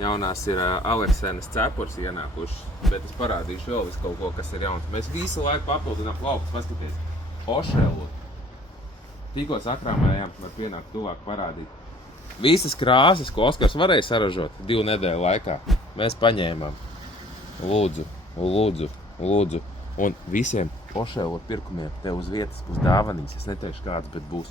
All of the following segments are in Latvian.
jaunās ir Aleksenas cepures ienākušas, bet es parādīšu vēl visu kaut ko, kas ir jauns. Mēs visu laiku papildinām plauktus, paskaties. Ošēlot. Tikko sakrāmējām, var pienākt tuvāk parādīt. Visas krāsas, ko Oskars varēja saražot 2 nedēļu laikā, mēs paņēmām. Lūdzu. Un visiem Ošēlot pirkumiem tev uz vietas būs dāvanīgs. Es neteikšu kāds, bet būs.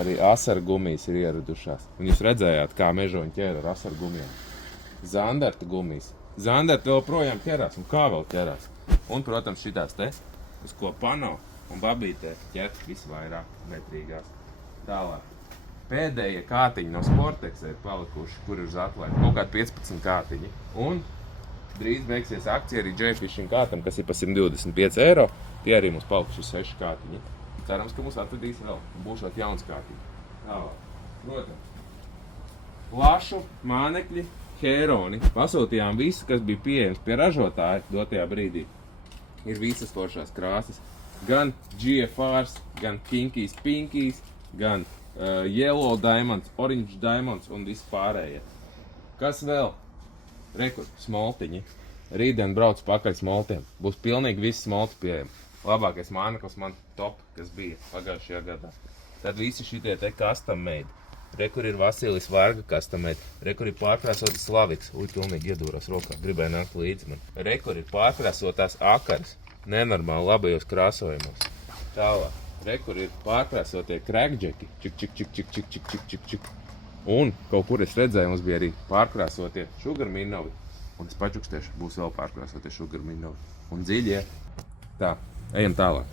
Arī asaru gumijas ir ieradušās. Un jūs redzējāt, kā mežoņi ķēra ar asaru gumijām. Zanderta gumijas. Zanderta vēl projām ķerās un kā vēl ķerās. Un, protams, šitās te, uz ko pano un babītē ķert visvairāk metrīgās. Tālāk. Pēdējie kātiņi no Sportexē ir palikuši, kur ir uz atlaidi. Kaut kādi 15 kātiņi. Un drīz beigsies akcija arī J-Fishing kātam, kas ir pa 125 eiro. Tie arī mums palikuši 6 kātiņi. Cerams, ka mums atvedīs vēl. Būšot jauns kātiņi. Tālāk. Protams. Lašu, mānekļi, hēroni. Pasūtījām visu, kas bija pieejams pie ražotāja dotajā brīdī. Ir visas foršās krāsas. Gan GFRs, gan Kinkies, Pinkies, gan Yellow Diamonds, Orange Diamonds un viss pārējie. Kas vēl? Rekur, smoltiņi. Rītdien brauc pakaļ smoltiem. Būs pilnīgi viss smolti pieejami. Labākais māneklis man top, kas bija pagājušajā gadā. Tad visi šitie te custom made. Rekur ir Vasilis Varga custom made. Rekur ir pārkrāsotas Slaviks. Pilnīgi iedūros rokā. Gribēja nākt līdzi man. Rekur ir pārkrāsotās akaras. Nenormāli labajos krāsojumos. Tālāk. Rekur ir pārkrāsotie crackjacki. Čik. Un kaut kur es redzēju, mums bija arī pārkrāsotie sugar minovi. Un es pačukstēšu, būs vēl pārkrāsotie sugar minovi. Un dziļie. Tā, ejam tālāk.